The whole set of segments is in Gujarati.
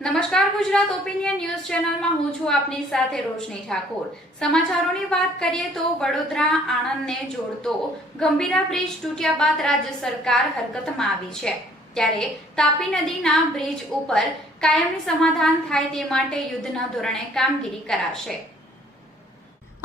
નમસ્કાર ગુજરાત ઓપિનિયન ન્યૂઝ ચેનલમાં હું છું આપની સાથે રોશની ઠાકોર. સમાચારોની વાત કરીએ તો વડોદરા આણંદને જોડતો ગંભીરા બ્રિજ તૂટ્યા બાદ રાજ્ય સરકાર હરકતમાં આવી છે. ત્યારે તાપી નદીના બ્રિજ ઉપર કાયમી સમાધાન થાય તે માટે યુદ્ધના ધોરણે કામગીરી કરાશે.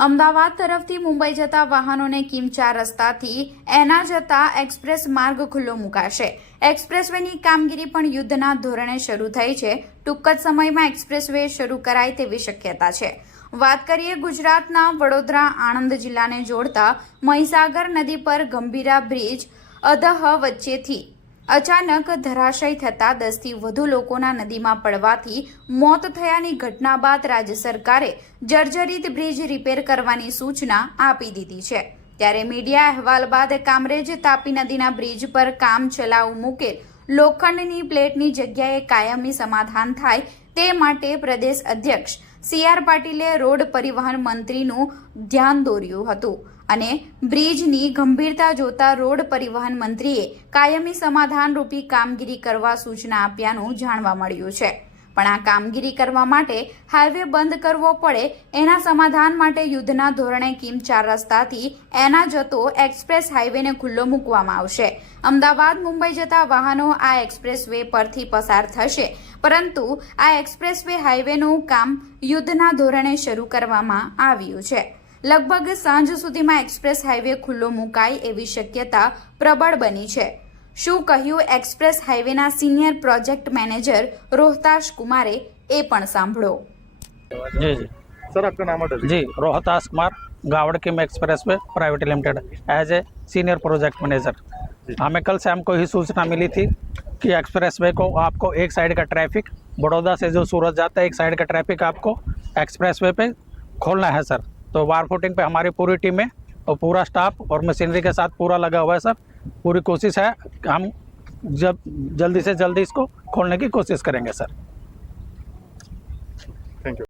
અમદાવાદ તરફથી મુંબઈ જતા વાહનોને કિમચાર રસ્તાથી એના જતા એક્સપ્રેસ માર્ગ ખુલ્લો મુકાશે. એક્સપ્રેસવેની કામગીરી પણ યુદ્ધના ધોરણે શરૂ થઈ છે. ટૂંક જ સમયમાં એક્સપ્રેસવે શરૂ કરાય તેવી શક્યતા છે. વાત કરીએ ગુજરાતના વડોદરા, આણંદ જિલ્લાને જોડતા મહીસાગર નદી પર ગંભીરા બ્રિજ અધહ વચ્ચેથી અચાનક ધરાશય થતા દસથી વધુ લોકોના નદીમાં પડવાથી મોત થયાની ઘટના બાદ રાજ્ય સરકારે જર્જરિત બ્રિજ રિપેર કરવાની સૂચના આપી દીધી છે. ત્યારે મીડિયા અહેવાલ બાદ કામરેજ તાપી નદીના બ્રિજ પર કામ ચલાવ મૂકેલ લોખંડની પ્લેટની જગ્યાએ કાયમી સમાધાન થાય તે માટે પ્રદેશ અધ્યક્ષ સી આર પાટીલે રોડ પરિવહન મંત્રીનું ધ્યાન દોર્યું હતું અને બ્રિજની ગંભીરતા જોતા રોડ પરિવહન મંત્રીએ કાયમી સમાધાનરૂપી કામગીરી કરવા સૂચના આપ્યાનું જાણવા મળ્યું છે. પણ આ કામગીરી કરવા માટે હાઈવે બંધ કરવો પડે એના સમાધાન માટે યુદ્ધના ધોરણે કિમ ચાર રસ્તાથી એના જતો એક્સપ્રેસ હાઈવેને ખુલ્લો મૂકવામાં આવશે. અમદાવાદ, મુંબઈ જતા વાહનો આ એક્સપ્રેસ પરથી પસાર થશે. પરંતુ આ એક્સપ્રેસ વે હાઈવેનું કામ યુદ્ધના ધોરણે શરૂ કરવામાં આવ્યું છે. લગભગ સાંજ સુધીમાં એક્સપ્રેસ હાઈવે ખુલ્લો મુકાય એવી શક્યતા પ્રબળ બની છે. શું કહ્યું એક્સપ્રેસ હાઈવેના સિનિયર પ્રોજેક્ટ મેનેજર રોહતાશ કુમારે એ પણ સાંભળો जी जी सर आपका नाम और जी Rohtas Kumar Gawad Kim express way private limited as a senior project manager हमें कल से हमको ही सूचना मिली थी कि एक्सप्रेस वे को आपको एक साइड का ट्रैफिक बड़ौदा से जो सूरत जाता है एक साइड का ट्रैफिक आपको एक्सप्रेस वे पे खोलना है सर तो वार फुटिंग पे हमारी पूरी टीम है और पूरा स्टाफ और मशीनरी के साथ पूरा लगा हुआ है सर पूरी कोशिश है कि हम जब जल्दी से जल्दी इसको खोलने की कोशिश करेंगे सर